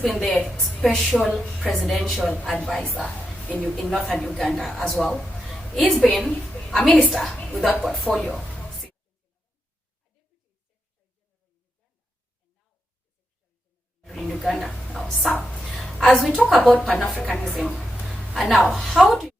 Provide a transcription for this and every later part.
been the special presidential advisor in northern Uganda as well. He's been a minister without portfolio in Uganda. Now, so, as we talk about Pan-Africanism, and now, how do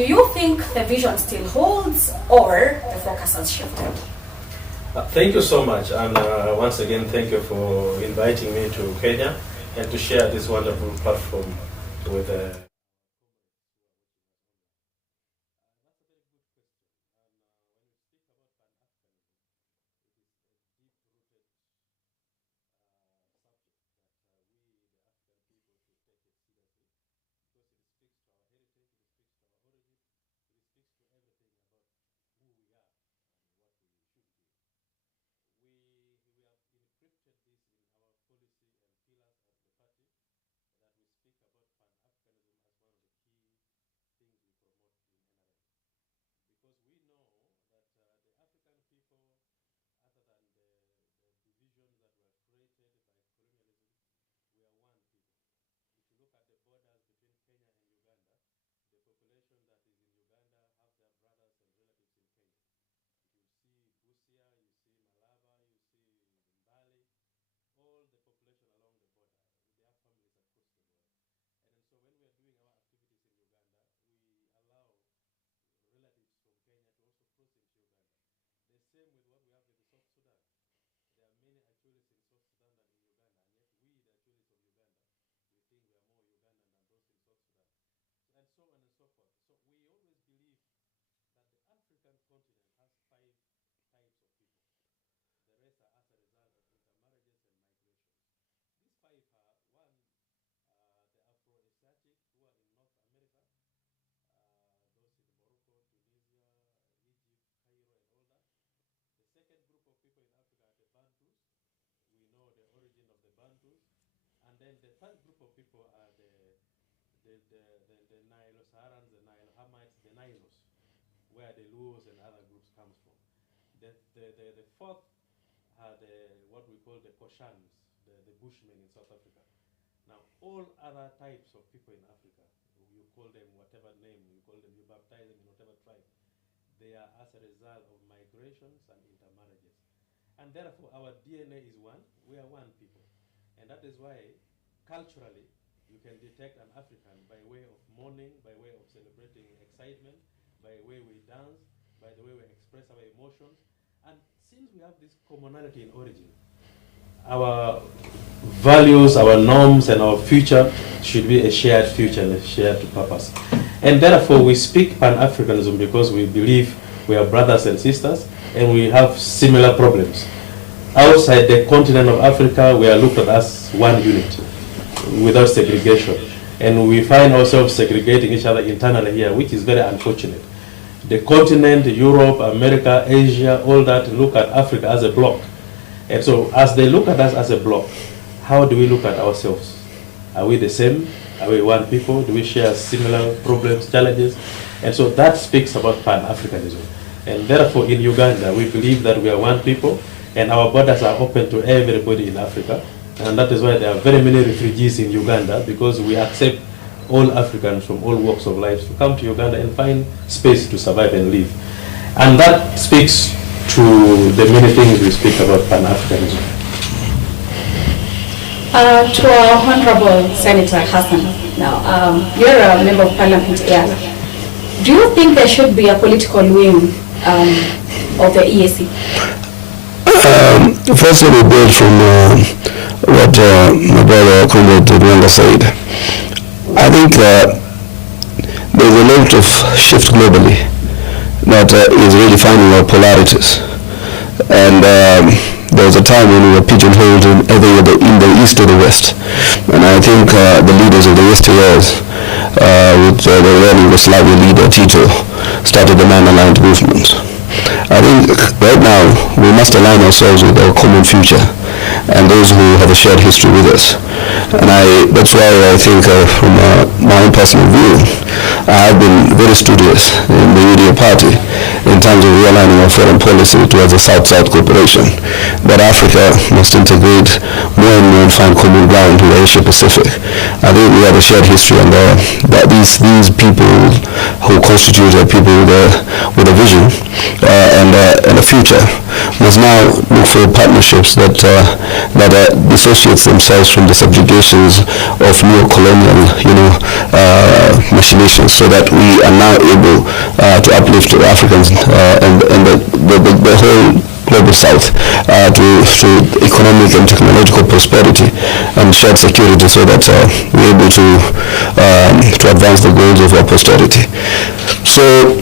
you think the vision still holds, or the focus has shifted? Thank you so much, and once again, thank you for inviting me to Kenya and to share this wonderful platform with where the Luos and other groups comes from. The fourth are what we call the Koshans, the Bushmen in South Africa. Now, all other types of people in Africa, you call them whatever name, you call them, you baptize them in whatever tribe, they are as a result of migrations and intermarriages. And therefore, our DNA is one, we are one people. And that is why, culturally, you can detect an African by way of mourning, by way of celebrating excitement, by the way we dance, by the way we express our emotions. And since we have this commonality in origin, our values, our norms, and our future should be a shared future and a shared purpose. And therefore, we speak Pan-Africanism because we believe we are brothers and sisters, and we have similar problems. Outside the continent of Africa, we are looked at as one unit, without segregation. And we find ourselves segregating each other internally here, which is very unfortunate. The continent, Europe, America, Asia, all that look at Africa as a block. And so as they look at us as a block, how do we look at ourselves? Are we the same? Are we one people? Do we share similar problems, challenges? And so that speaks about Pan-Africanism. And therefore in Uganda, we believe that we are one people and our borders are open to everybody in Africa. And that is why there are very many refugees in Uganda, because we accept all Africans from all walks of life to come to Uganda and find space to survive and live. And that speaks to the many things we speak about Pan-Africanism. To our Honorable Senator Hassan, now, you're a member of Parliament here. Do you think there should be a political wing of the EAC? First, let me build from what my brother Comrade Rwanda said. I think there's a lot of shift globally that is redefining our polarities. And there was a time when we were pigeonholed in either in the east or the west. And I think the leaders of the yesteryears, with the then Yugoslavian leader Tito, started the non-aligned movement. I think right now we must align ourselves with our common future and those who have a shared history with us. And that's why I think from my own personal view, I have been very studious in the UDA party terms of realigning our foreign policy towards a South-South cooperation, that Africa must integrate more and more and find common ground with Asia Pacific. I think we have a shared history, and that these people who constitute people with a vision and a future must now look for partnerships that dissociates themselves from the subjugations of neo-colonial, machinations, so that we are now able to uplift the Africans and the whole global South to economic and technological prosperity and shared security, so that we're able to advance the goals of our posterity. So,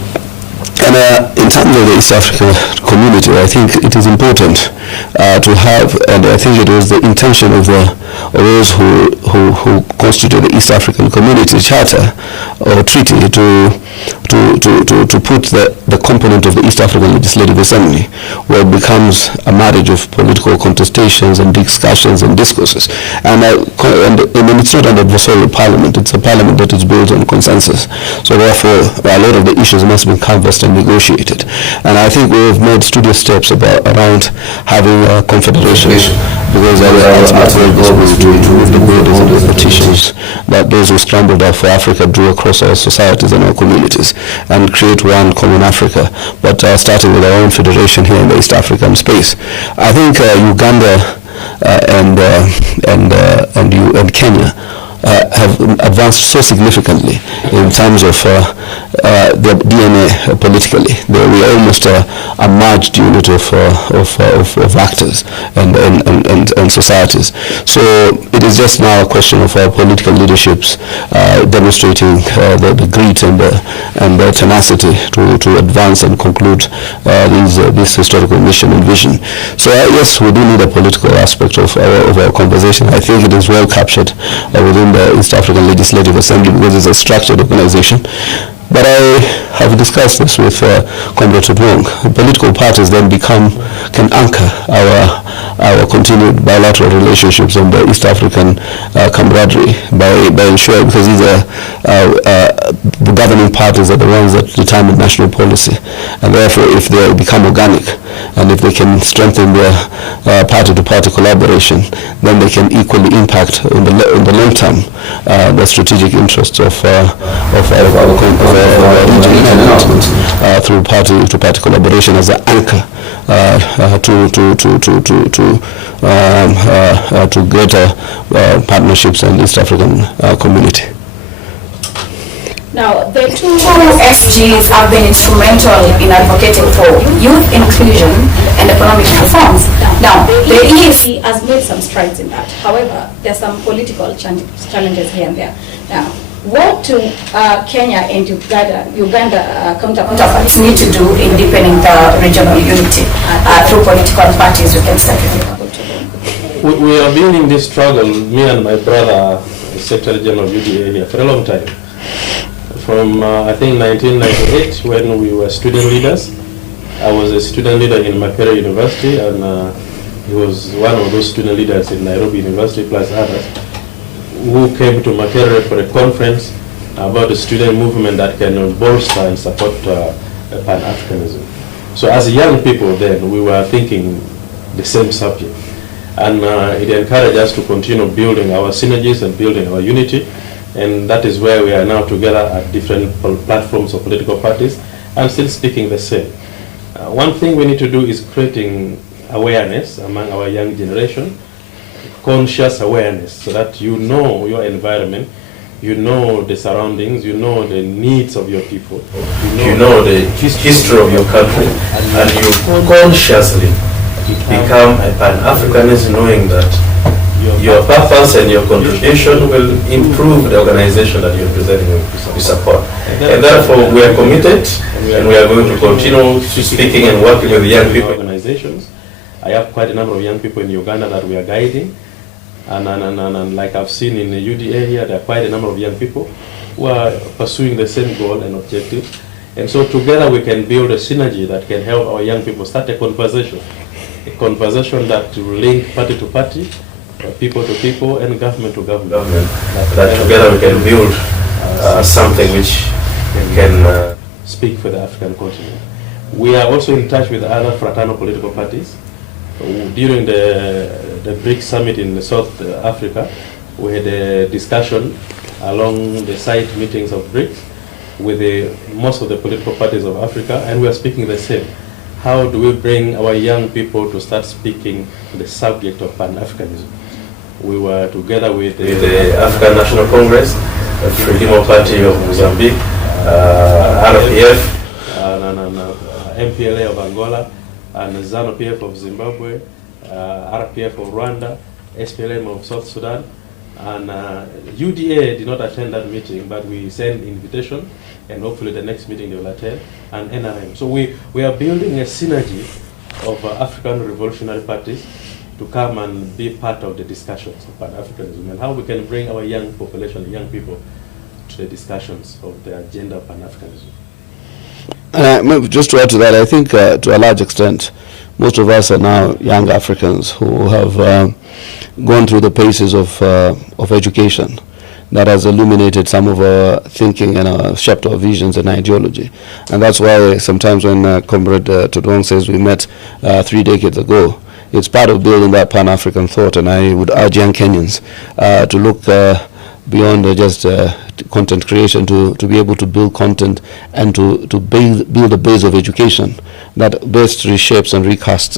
and in terms of the East African community, I think it is important to have, and I think it was the intention of those who constitute the East African Community Charter or Treaty to put the component of the East African Legislative Assembly, where it becomes a marriage of political contestations and discussions and discourses. And it's not an adversarial parliament, it's a parliament that is built on consensus. So therefore, a lot of the issues must be canvassed and negotiated. And I think we've made studious steps around having a confederation, because our goal is to remove the borders and the partitions that those who scrambled out for Africa drew across our societies and our communities, and create one common Africa, but starting with our own federation here in the East African space. I think Uganda and Kenya have advanced so significantly in terms of their DNA politically. We are almost a merged unit of actors and societies. So it is just now a question of our political leaderships demonstrating the grit and the tenacity to advance and conclude this historical mission and vision. So yes, we do need a political aspect of our conversation. I think it is well captured within the East African Legislative Assembly, because it's a structured organization. But I have discussed this with Comrade Tutwong. Political parties then can anchor our continued bilateral relationships and the East African camaraderie by ensuring, because these are the governing parties are the ones that determine national policy, and therefore if they become organic and if they can strengthen their party-to-party collaboration, then they can equally impact in the long term the strategic interests of our region through party-to-party collaboration as an anchor to greater partnerships in East African community. Now, the two SGs have been instrumental in advocating for youth inclusion and economic reforms. Now, the EAC has made some strides in that. However, there are some political challenges here and there. Now, what do Kenya and Uganda counterparts need to do in deepening the regional unity through political parties? We can start with We have been in this struggle, me and my brother, the Secretary General of UDA here, for a long time. From I think 1998, when we were student leaders. I was a student leader in Makerere University, and he was one of those student leaders in Nairobi University, plus others, who came to Makerere for a conference about the student movement that can bolster and support Pan-Africanism. So as young people then, we were thinking the same subject. And it encouraged us to continue building our synergies and building our unity. And that is where we are now together at different platforms of political parties and still speaking the same. One thing we need to do is creating awareness among our young generation, conscious awareness, so that you know your environment, you know the surroundings, you know the needs of your people, you know the history of your country, and you consciously become a Pan-Africanist, knowing that your purpose and your contribution will improve the organization that you're presenting you support. And therefore we are committed, and we are going to continue speaking and working with young people. Organizations. I have quite a number of young people in Uganda that we are guiding, and like I've seen in the UDA here, there are quite a number of young people who are pursuing the same goal and objective. And so together we can build a synergy that can help our young people start a conversation that will link party to party, people to people, and government to government. That together we can build something which can speak for the African continent. We are also in touch with other fraternal political parties. During the BRICS summit in South Africa, we had a discussion along the site meetings of BRICS with most of the political parties of Africa, and we are speaking the same. How do we bring our young people to start speaking the subject of Pan-Africanism? We were together with the African National Congress, the Freedom Party of Mozambique, RPF, MPLA of Angola, and ZANU-PF of Zimbabwe, RPF of Rwanda, SPLM of South Sudan, and UDA did not attend that meeting, but we sent invitation, and hopefully the next meeting they will attend, and NRM. So we are building a synergy of African revolutionary parties to come and be part of the discussions of Pan-Africanism and how we can bring our young population, young people, to the discussions of the agenda of Pan-Africanism. Just to add to that, I think to a large extent, most of us are now young Africans who have gone through the paces of education that has illuminated some of our thinking and shaped our visions and ideology. And that's why sometimes when Comrade Todong says we met 3 decades ago, it's part of building that Pan-African thought, and I would urge young Kenyans to look beyond just content creation to be able to build content and to build a base of education that best reshapes and recasts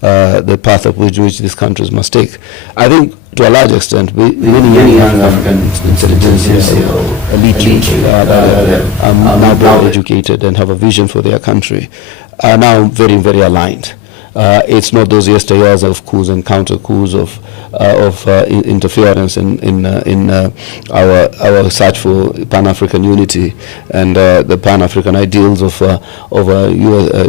the path of which these countries must take. I think to a large extent, many young African intelligentsia or elite are now well educated and have a vision for their country, are now very, very aligned. It's not those yesteryears of coups and counter coups of interference in our search for Pan-African unity and the Pan-African ideals of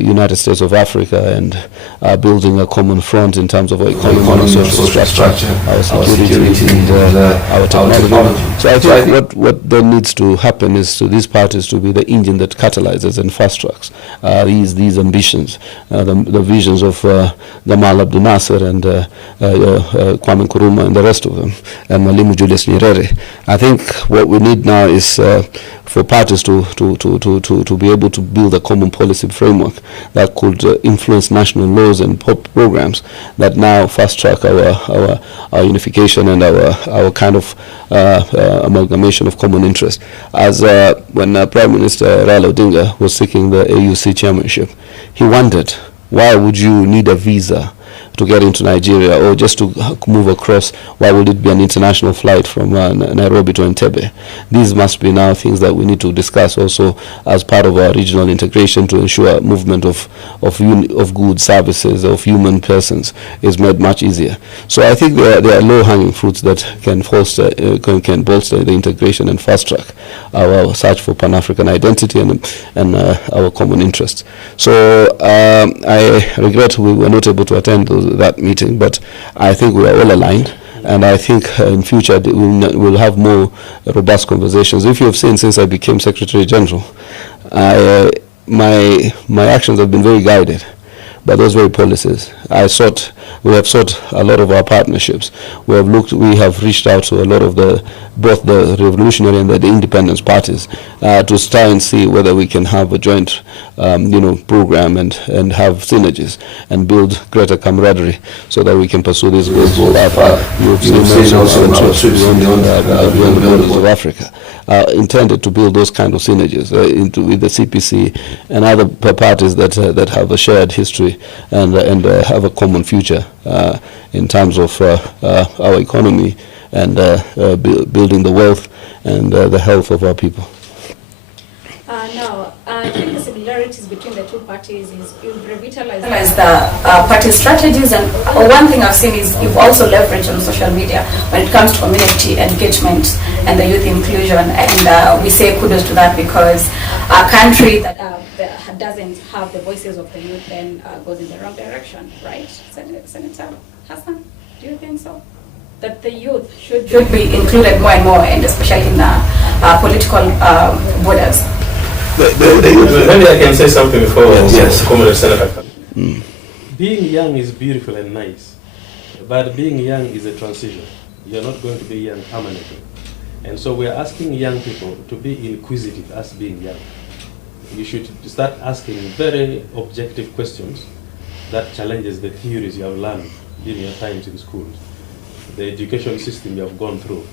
United States of Africa, and building a common front in terms of our economy, social structure, our security, and our technology. So I think what then needs to happen is to these parties to be the engine that catalyzes and fast tracks these ambitions, the visions of Gamal Abdel Nasser and Kwame Nkrumah and the rest of them, and Mwalimu Julius Nyerere. I think what we need now is for parties to be able to build a common policy framework that could influence national laws and programs that now fast track our unification and our kind of amalgamation of common interest. As when Prime Minister Raila Odinga was seeking the AUC chairmanship, he wondered, why would you need a visa to get into Nigeria, or just to move across? Why would it be an international flight from Nairobi to Entebbe? These must be now things that we need to discuss also as part of our regional integration to ensure movement of goods, services, of human persons is made much easier. So I think there are low-hanging fruits that can foster, can bolster the integration and fast-track our search for Pan-African identity and our common interests. So I regret we were not able to attend that meeting, but I think we are all aligned, and I think in future we'll have more robust conversations. If you have seen, since I became Secretary General, my actions have been very guided by those very policies. We have sought a lot of our partnerships. We have reached out to a lot of both the revolutionary and the independence parties to try and see whether we can have a joint program and have synergies and build greater camaraderie so that we can pursue these goals. You've seen also about trips beyond the borders of Africa, intended to build those kind of synergies with the CPC and other parties that have a shared history and have a common future in terms of our economy and building the wealth and the health of our people. Now, I think the similarities between the two parties is you've revitalized the party strategies, and one thing I've seen is you've also leveraged on social media when it comes to community engagement and the youth inclusion, and we say kudos to that, because a country that doesn't have the voices of the youth then goes in the wrong direction, right? Senator Hassan, do you think so? That the youth should be included more and more, and especially in political borders. Maybe I can say something before Comrade Senator. Being young is beautiful and nice, but being young is a transition. You're not going to be young permanently. And so we're asking young people to be inquisitive as being young. you should start asking very objective questions that challenges the theories you have learned during your times in schools. The education system you have gone through,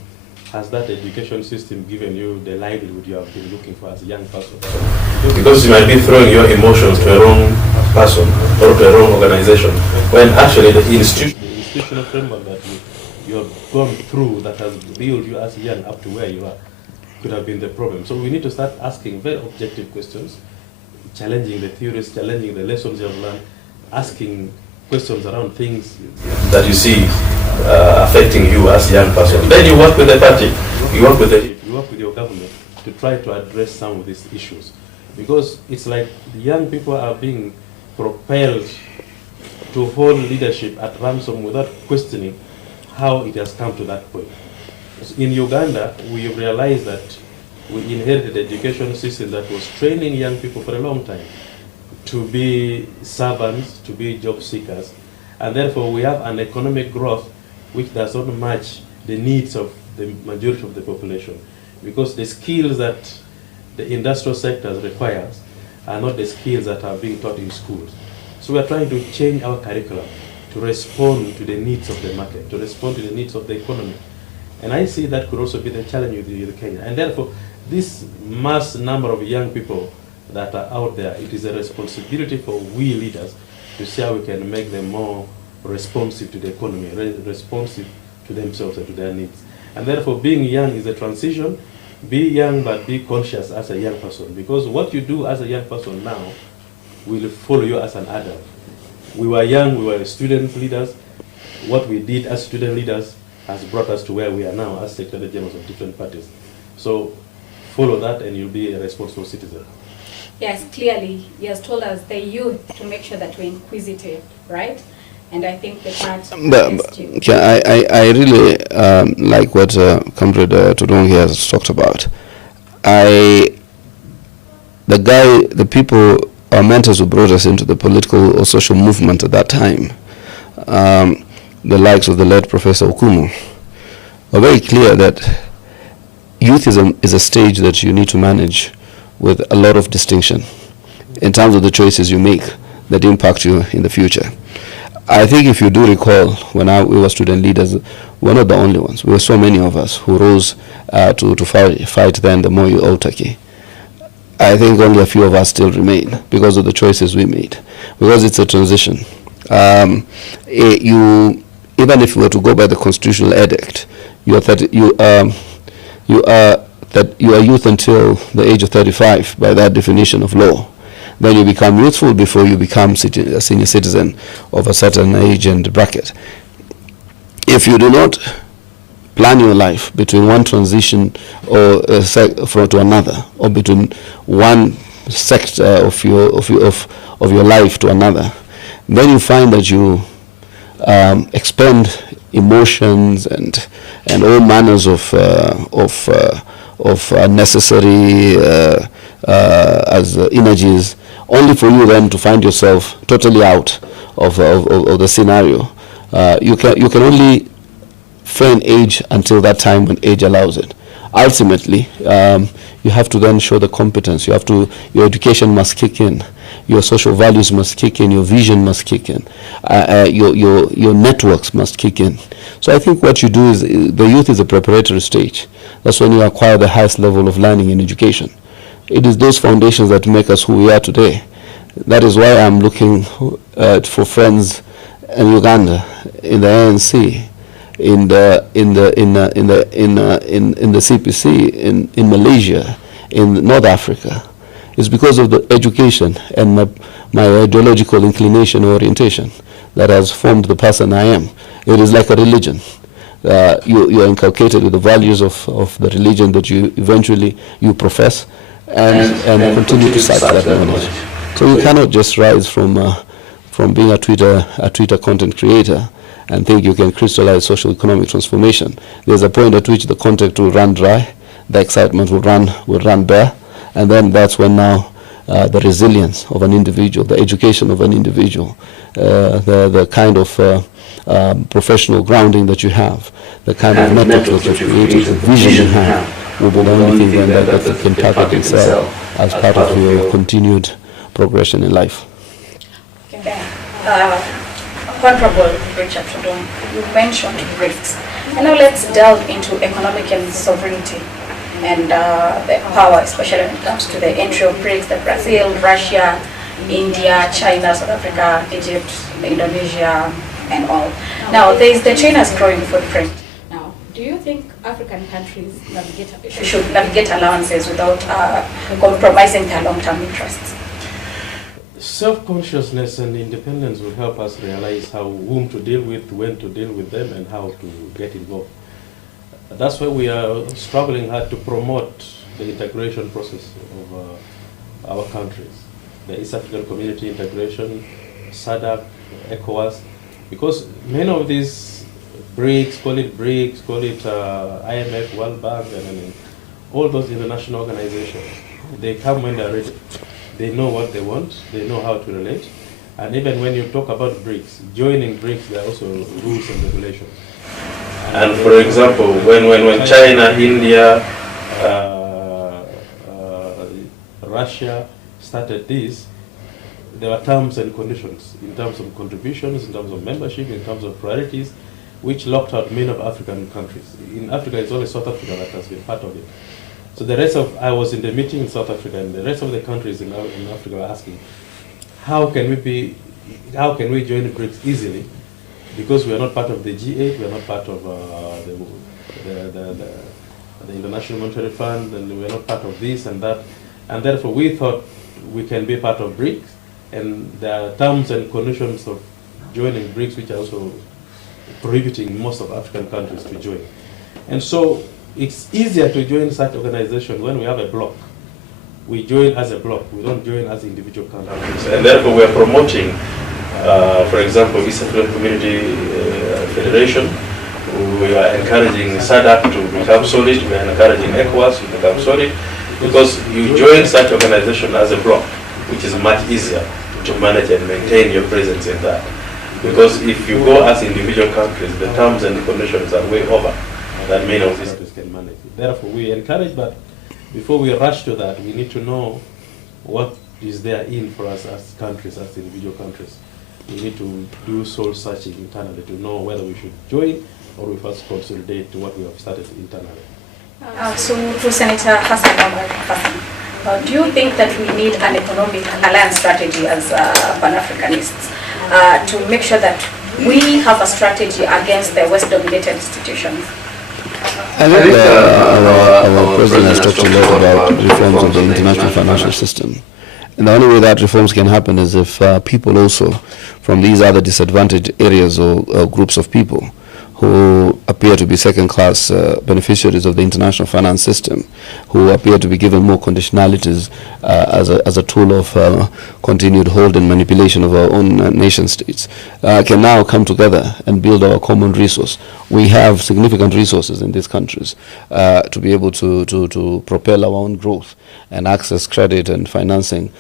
has that education system given you the livelihood you have been looking for as a young person? Because you might be throwing your emotions to a wrong person or to a wrong organization, when actually the institutional framework that you have gone through that has built you as young up to where you are could have been the problem. So we need to start asking very objective questions, challenging the theories, challenging the lessons you have learned, asking questions around things that you see affecting you as a young person. Then you work with the party, you work with your government to try to address some of these issues. Because it's like the young people are being propelled to hold leadership at ransom without questioning how it has come to that point. In Uganda, we realized that we inherited an education system that was training young people for a long time to be servants, to be job seekers, and therefore we have an economic growth which does not match the needs of the majority of the population, because the skills that the industrial sectors requires are not the skills that are being taught in schools. So we are trying to change our curriculum to respond to the needs of the market, to respond to the needs of the economy. And I see that could also be the challenge with Kenya. And therefore, this mass number of young people that are out there, it is a responsibility for we leaders to see how we can make them more responsive to the economy, responsive to themselves and to their needs. And therefore, being young is a transition. Be young, but be conscious as a young person, because what you do as a young person now will follow you as an adult. We were young, we were student leaders. What we did as student leaders has brought us to where we are now as secretary generals of different parties. So follow that and you'll be a responsible citizen. Yes, clearly, he has told us the youth to make sure that we're inquisitive, right? And I think that I really like what Comrade Tudong here has talked about. The people, our mentors who brought us into the political or social movement at that time, the likes of the late Professor Okumu, were very clear that youth is a stage that you need to manage with a lot of distinction in terms of the choices you make that impact you in the future. I think if you do recall, when we were student leaders, we're not the only ones. We were so many of us who rose to fight then the Moi autarky. I think only a few of us still remain because of the choices we made, because it's a transition. Even if you were to go by the constitutional edict, you are youth until the age of 35 by that definition of law. Then you become youthful before you become a senior citizen of a certain age and bracket. If you do not plan your life between one transition or to another, or between one sector of your life to another, then you find that you expend emotions and all manners of necessary as energies, only for you then to find yourself totally out of the scenario. You can only feign age until that time when age allows it. Ultimately, you have to then show the competence. Your education must kick in. Your social values must kick in. Your vision must kick in. Your networks must kick in. So I think what you do is, the youth is a preparatory stage. That's when you acquire the highest level of learning in education. It is those foundations that make us who we are today. That is why I'm looking for friends in Uganda, in the ANC, in the CPC, in Malaysia, in North Africa. It's because of the education and my ideological inclination or orientation that has formed the person I am. It is like a religion. You are inculcated with the values of the religion that you eventually profess and continue to cite that knowledge. So you cannot just rise from being a Twitter content creator and think you can crystallize social economic transformation. There's a point at which the content will run dry, the excitement will run bare, and then that's when now the resilience of an individual, the education of an individual, the kind of professional grounding that you have, the kind of network that you've created, the vision you have, will be the only thing that can package itself as part of your continued progression in life. Okay. Honorable Richard Odong, you mentioned BRICS. And now let's delve into economic and sovereignty and the power, especially when it comes to the entry of BRICS, the Brazil, Russia, India, China, South Africa, Egypt, Indonesia, and all. Now, there is the China's growing footprint. Now, do you think African countries should navigate alliances without compromising their long-term interests? Self-consciousness and independence will help us realize whom to deal with, when to deal with them, and how to get involved. That's why we are struggling hard to promote the integration process of our countries. The East African Community integration, SADC, ECOWAS, because many of these BRICS, call it IMF, World Bank, and all those international organizations, they come when they're ready. They know what they want, they know how to relate, and even when you talk about BRICS, joining BRICS, there are also rules and regulations. And for example, when China, India, Russia started this, there were terms and conditions in terms of contributions, in terms of membership, in terms of priorities, which locked out many of African countries. In Africa, it's only South Africa that has been part of it. So the rest of, I was in the meeting in South Africa, and the rest of the countries in Africa were asking, how can we join BRICS easily? Because we are not part of the G8, we are not part of the International Monetary Fund, and we are not part of this and that. And therefore we thought we can be part of BRICS, and there are terms and conditions of joining BRICS which are also prohibiting most of African countries to join. And so it's easier to join such organizations when we have a bloc. We join as a bloc, we don't join as individual countries. And therefore we are promoting, for example, East African Community Federation. We are encouraging SADC to become solid, we are encouraging ECOWAS to become solid, because you join such organization as a bloc, which is much easier to manage and maintain your presence in that. Because if you go as individual countries, the terms and conditions are way over that many of these countries can manage. Therefore, we encourage, but before we rush to that, we need to know what is there in for us as countries, as individual countries. We need to do soul searching internally to know whether we should join or we first consolidate to what we have started internally. So to Senator Hassan, do you think that we need an economic alliance strategy as Pan-Africanists to make sure that we have a strategy against the West-dominated institutions? I think our president has talked a lot about reforms of the international financial system. And the only way that reforms can happen is if people also from these other disadvantaged areas or groups of people who appear to be second-class beneficiaries of the international finance system, who appear to be given more conditionalities as a tool of continued hold and manipulation of our own nation states, can now come together and build our common resource. We have significant resources in these countries to be able to propel our own growth and access credit and financing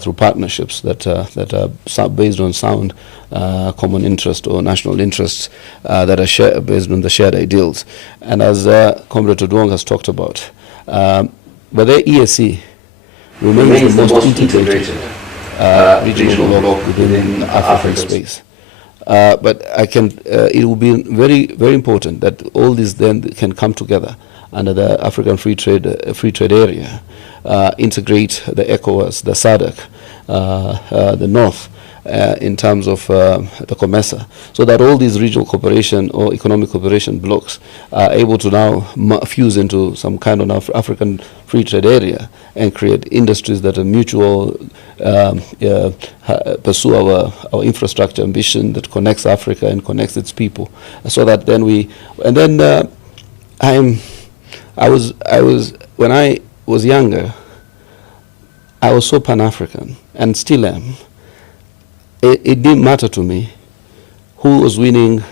through partnerships that are based on sound common interest or national interests that are based on the shared ideals. And as Comrade Odong has talked about, but the EAC remains the most integrated regional bloc within African space. But it will be very, very important that all these then can come together under the African free trade area, integrate the ECOWAS, the SADC, the North, in terms of the COMESA, so that all these regional cooperation or economic cooperation blocks are able to now fuse into some kind of African free trade area and create industries that are mutual, pursue our infrastructure ambition that connects Africa and connects its people, so that then when I was younger, I was so Pan-African and still am. It didn't matter to me who was winning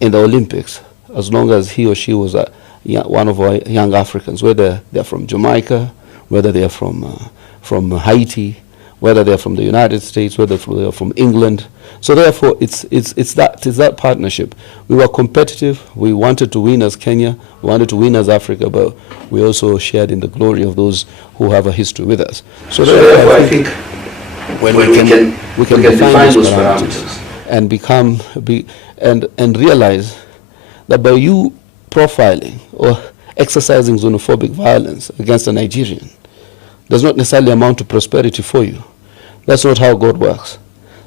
in the Olympics, as long as he or she was one of our young Africans, whether they're from Jamaica, whether they're from Haiti, whether they're from the United States, whether they're from England. So therefore, it's that partnership. We were competitive. We wanted to win as Kenya. We wanted to win as Africa, but we also shared in the glory of those who have a history with us. So therefore, I think when we can define those parameters and realize that by you profiling or exercising xenophobic violence against a Nigerian does not necessarily amount to prosperity for you. That's not how God works.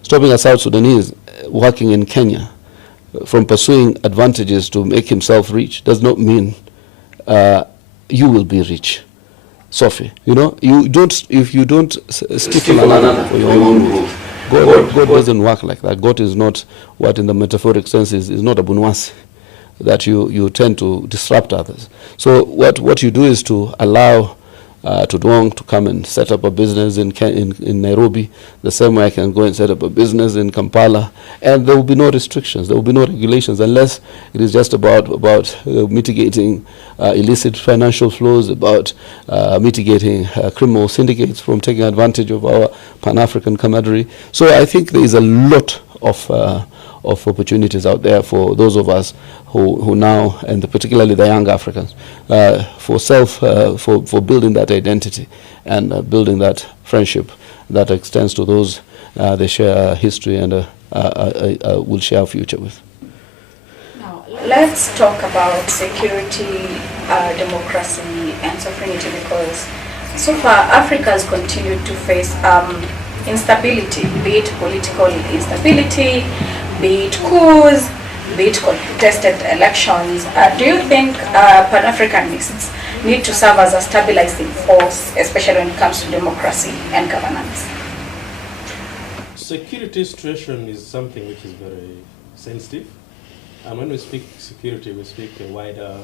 Stopping a South Sudanese working in Kenya from pursuing advantages to make himself rich does not mean you will be rich. Sophie, you don't, if you don't stifle another for your own growth, God doesn't work like that. God is not what in the metaphoric sense is not a bunwasi, that you tend to disrupt others. So what you do is to allow Tudwong to come and set up a business in Nairobi, the same way I can go and set up a business in Kampala, and there will be no restrictions, there will be no regulations, unless it is just about mitigating illicit financial flows, about mitigating criminal syndicates from taking advantage of our Pan-African camaraderie. So I think there is a lot of opportunities out there for those of us who now, and particularly the young Africans, for building that identity and building that friendship that extends to those they share history and will share a future with. Now, let's talk about security, democracy, and sovereignty, because so far Africa has continued to face instability, be it political instability, be it coups, be it contested elections. Do you think Pan-Africanists need to serve as a stabilizing force, especially when it comes to democracy and governance? Security situation is something which is very sensitive. And when we speak security, we speak a wider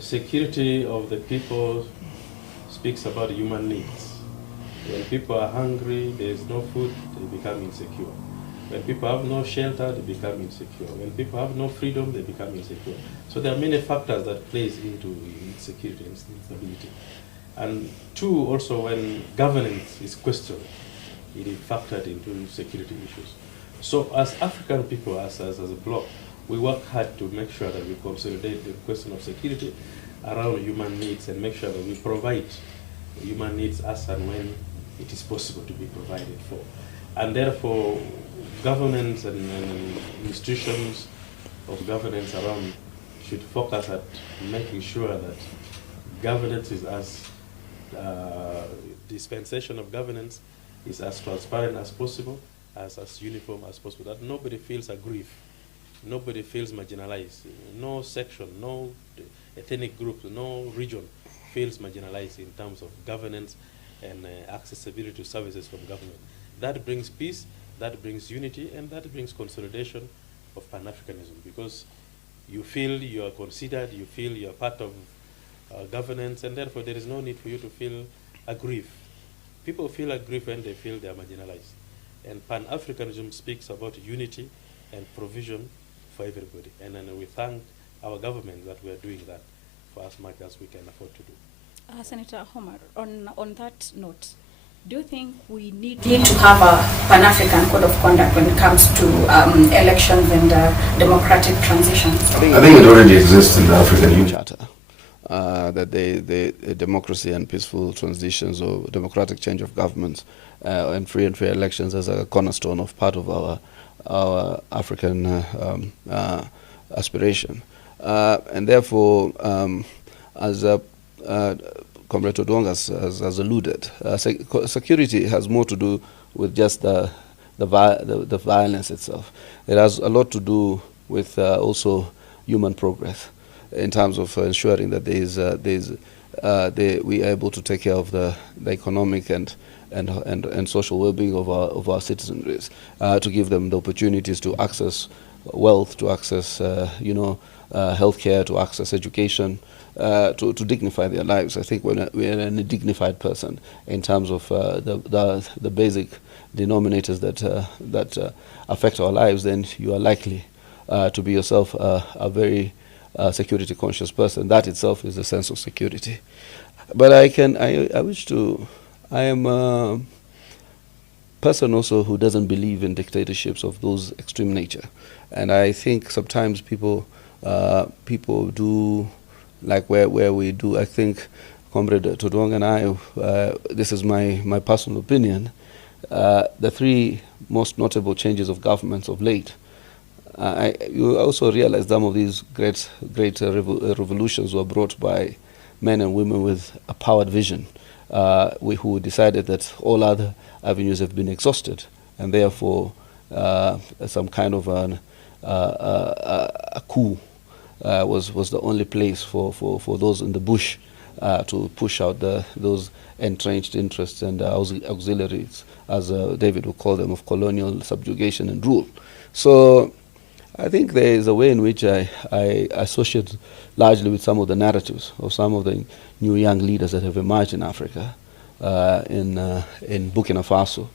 security of the people speaks about human needs. When people are hungry, there is no food, they become insecure. When people have no shelter, they become insecure. When people have no freedom, they become insecure. So there are many factors that plays into insecurity and instability. And two, also when governance is questioned, it is factored into security issues. So as African people, as a bloc, we work hard to make sure that we consolidate the question of security around human needs and make sure that we provide human needs as and when it is possible to be provided for. And therefore, governments and institutions of governance around should focus at making sure that governance is as, dispensation of governance is as transparent as possible, as uniform as possible, that nobody feels aggrieved, nobody feels marginalized, no section, no ethnic group, no region feels marginalized in terms of governance and accessibility to services from government. That brings peace, that brings unity, and that brings consolidation of Pan-Africanism, because you feel you are considered, you feel you are part of governance, and therefore there is no need for you to feel aggrieved. People feel aggrieved when they feel they are marginalized. And Pan-Africanism speaks about unity and provision for everybody. And then we thank our government that we are doing that for as much as we can afford to do. Senator Homer, on that note, do you think we need to have a Pan-African code of conduct when it comes to elections and democratic transitions? I think it already exists in the African Union Charter, that the democracy and peaceful transitions or democratic change of governments and free and fair elections as a cornerstone of part of our African aspiration. And therefore, as Comrade Tudwong has alluded, security has more to do with just the violence itself. It has a lot to do with also human progress in terms of ensuring that we are able to take care of the economic and social well-being of our citizens, to give them the opportunities to access wealth, to access healthcare, to access education, to dignify their lives. I think when we're a dignified person in terms of the basic denominators that affect our lives, then you are likely to be yourself a very security conscious person. That itself is a sense of security. But I am person also who doesn't believe in dictatorships of those extreme nature. And I think sometimes people do, like where we do, I think Comrade Todong and I, this is my personal opinion, the three most notable changes of governments of late, you also realize some of these great revolutions were brought by men and women with a powered vision, who decided that all other avenues have been exhausted, and therefore some kind of a coup was the only place for those in the bush to push out those entrenched interests and auxiliaries, as David would call them, of colonial subjugation and rule. So I think there is a way in which I associate largely with some of the narratives of some of the new young leaders that have emerged in Africa, in Burkina Faso,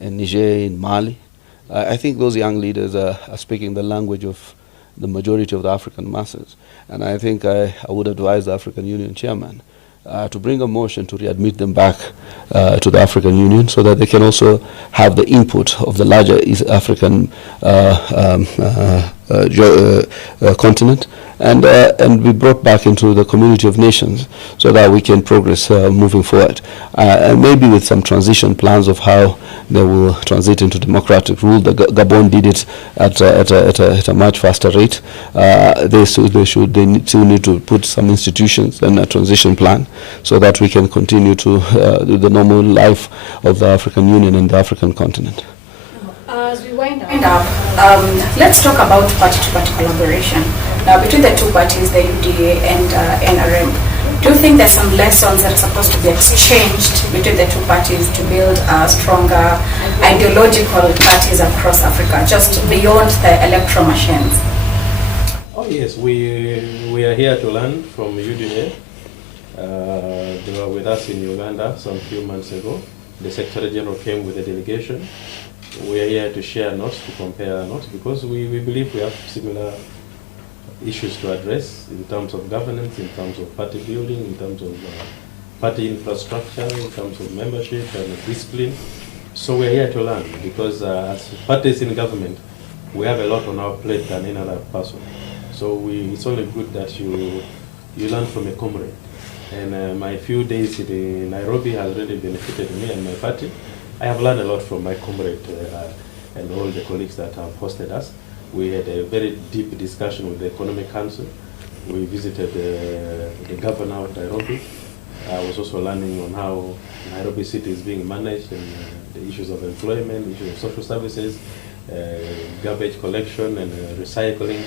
in Niger, in Mali. I think those young leaders are speaking the language of the majority of the African masses. And I think I would advise the African Union chairman to bring a motion to readmit them back to the African Union, so that they can also have the input of the larger East African continent, and be brought back into the community of nations, so that we can progress moving forward, and maybe with some transition plans of how they will transit into democratic rule. The Gabon did it at a much faster rate. They still need to put some institutions and a transition plan, so that we can continue to do the normal life of the African Union and the African continent. As we wind up, let's talk about party-to-party collaboration. Now, between the two parties, the UDA and NRM, do you think there's some lessons that are supposed to be exchanged between the two parties to build stronger ideological parties across Africa, just beyond the electoral machines? Oh yes, we are here to learn from UDA. They were with us in Uganda some few months ago. The Secretary General came with a delegation. We are here to share notes, to compare notes, because we believe we have similar issues to address in terms of governance, in terms of party building, in terms of party infrastructure, in terms of membership and discipline. So we're here to learn, because as parties in government, we have a lot on our plate than any other person. So it's only good that you learn from a comrade. And my few days in Nairobi has really benefited me and my party. I have learned a lot from my comrade and all the colleagues that have hosted us. We had a very deep discussion with the Economic Council. We visited the governor of Nairobi. I was also learning on how Nairobi City is being managed, and the issues of employment, issues of social services, garbage collection and recycling.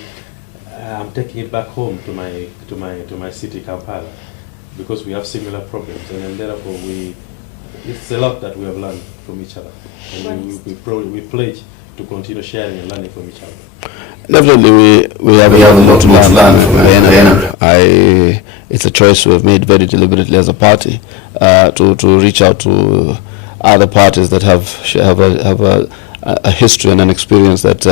I'm taking it back home to my city, Kampala, because we have similar problems, and therefore it's a lot that we have learned from each other, and we pledge to continue sharing and learning from each other. Definitely, we have a lot to learn from the NRM. It's a choice we have made very deliberately as a party to reach out to other parties that have a history and an experience that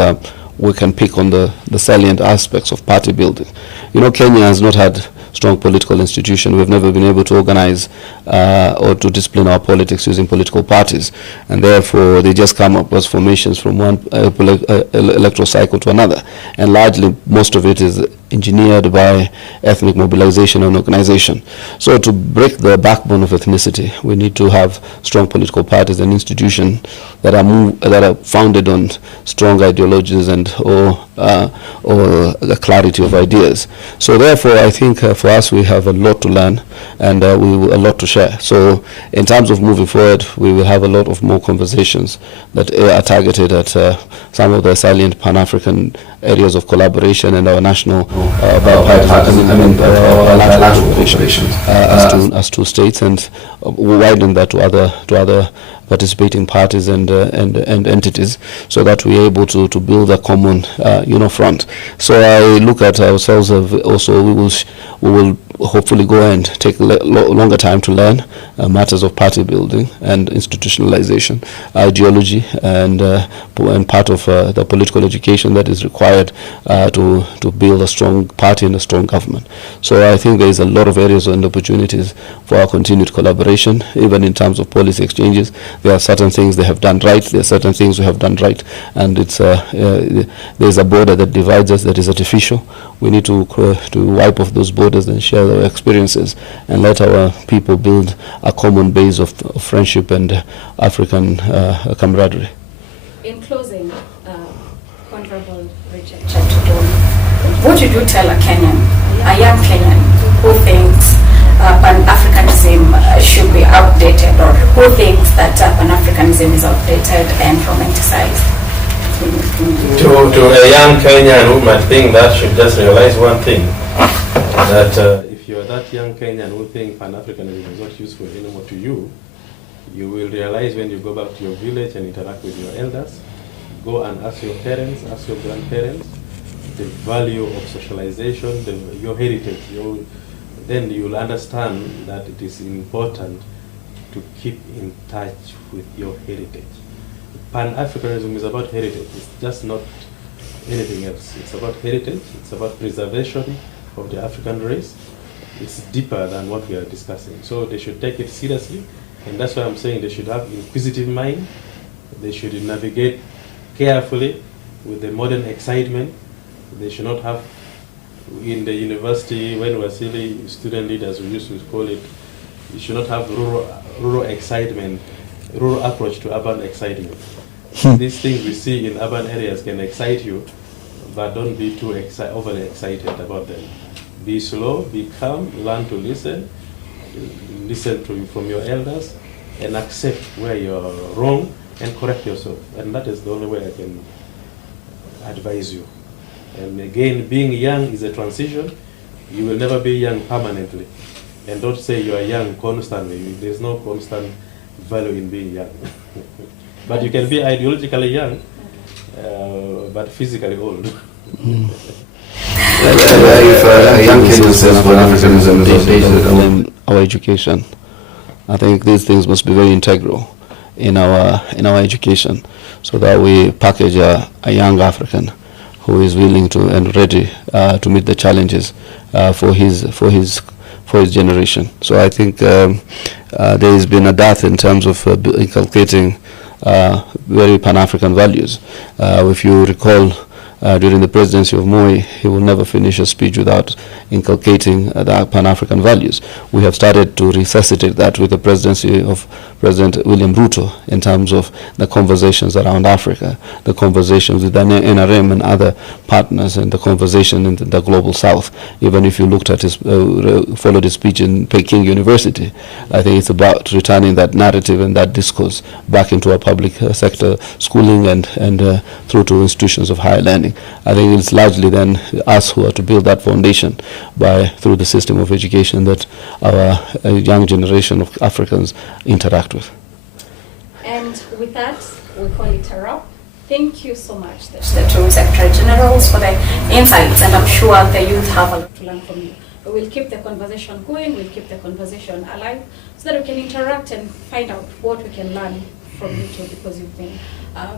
we can pick on the salient aspects of party building. You know, Kenya has not had strong political institution. We've never been able to organize or to discipline our politics using political parties, and therefore they just come up as formations from one electoral cycle to another, and largely most of it is engineered by ethnic mobilization and organization. So to break the backbone of ethnicity, we need to have strong political parties and institutions that are founded on strong ideologies and or the clarity of ideas. So therefore, I think for us, we have a lot to learn, and a lot to share. So in terms of moving forward, we will have a lot of more conversations that are targeted at some of the salient Pan-African areas of collaboration and our national bilateral cooperation as two states, and widen that to other participating parties and entities, so that we are able to build a common front. So I look at ourselves as also we will hopefully go and take longer time to learn matters of party building and institutionalization, ideology, and part of the political education that is required to build a strong party and a strong government. So I think there is a lot of areas and opportunities for our continued collaboration, even in terms of policy exchanges. There are certain things they have done right, there are certain things we have done right, and it's there's a border that divides us that is artificial. We need to wipe off those borders and share our experiences and let our people build a common base of friendship and African camaraderie. In closing, Honorable Richard Chatudon, what would you tell a Kenyan, a young Kenyan, who thinks Pan-Africanism should be outdated, or who thinks that Pan-Africanism is outdated and romanticized? To a young Kenyan who might think that, should just realize one thing, that If you're that young Kenyan who think Pan-Africanism is not useful anymore to you, you will realize when you go back to your village and interact with your elders, go and ask your parents, ask your grandparents, the value of socialization, your heritage. Then you will understand that it is important to keep in touch with your heritage. Pan-Africanism is about heritage. It's just not anything else. It's about heritage. It's about preservation of the African race. It's deeper than what we are discussing. So they should take it seriously, and that's why I'm saying they should have inquisitive mind. They should navigate carefully with the modern excitement. They should not have, in the university, when we're still student leaders, we used to call it, you should not have rural excitement, rural approach to urban excitement. These things we see in urban areas can excite you, but don't be too overly excited about them. Be slow, be calm, learn to listen from your elders, and accept where you're wrong and correct yourself. And that is the only way I can advise you. And again, being young is a transition. You will never be young permanently. And don't say you are young constantly. There's no constant value in being young. But you can be ideologically young, but physically old. If a young Kenyan says Pan-Africanism is outdated, our education, I think these things must be very integral in our education, so that we package a young African who is willing to and ready to meet the challenges for his generation. So I think there has been a dearth in terms of inculcating very Pan-African values. If you recall, during the presidency of Moi, he will never finish a speech without inculcating the Pan-African values. We have started to resuscitate that with the presidency of President William Ruto in terms of the conversations around Africa, the conversations with the NRM and other partners, and the conversation in the global south. Even if you looked at his, followed his speech in Peking University, I think it's about returning that narrative and that discourse back into our public sector schooling and through to institutions of higher learning. I think it's largely then us who are to build that foundation through the system of education that our young generation of Africans interact with. And with that, we call it a wrap. Thank you so much, the two Secretary Generals, for the insights, and I'm sure the youth have a lot to learn from you. We will keep the conversation going, we'll keep the conversation alive, so that we can interact and find out what we can learn from you too, because you've been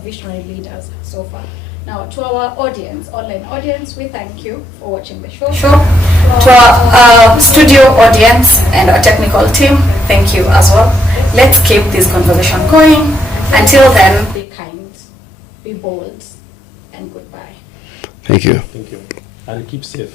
visionary leaders so far. Now, to our audience, online audience, we thank you for watching the show. Sure. To our studio audience and our technical team, thank you as well. Let's keep this conversation going. Until then, be kind, be bold, and goodbye. Thank you. Thank you. And keep safe.